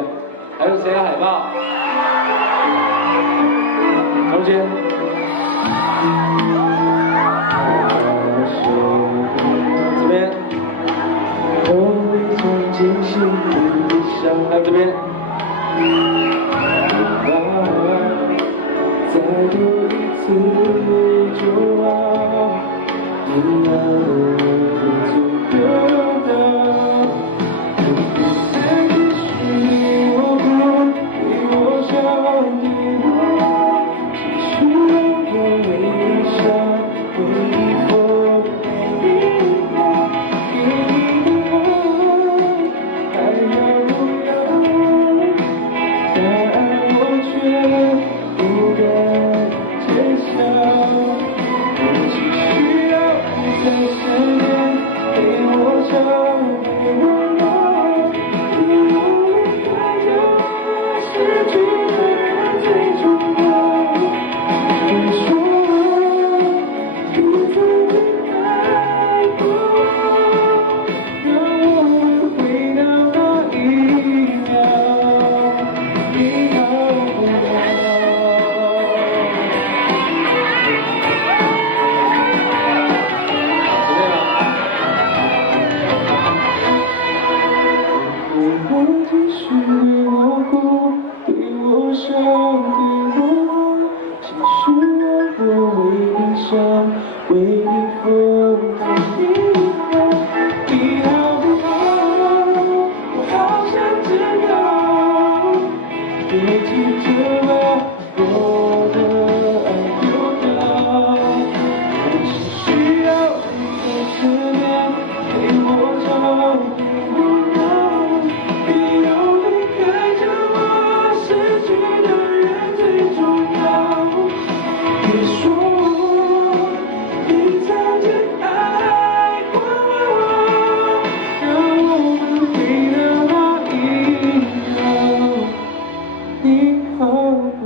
学，还有谁要海报？中间。这边。还有这边。再多一次就好，你爱我就够了。再继续我不对我笑，对我只需要我微笑，为你疯，给你爱，还要不要？再爱我却不敢揭晓，我只需要你在身边，陪我笑，陪我闹，你永远看着我失去的人最重要。别说你曾经爱过，让我们回到那一秒，你好不好？我继续我过，对我笑，对我继续让我为你想，为你疯，你好不好？我好想知道，别急着把我的爱丢掉，我只需要你在身边，陪我吵，陪我闹，你永远看着我失去的人最重要。别说你曾经爱过我，让我们回到那一秒，你好不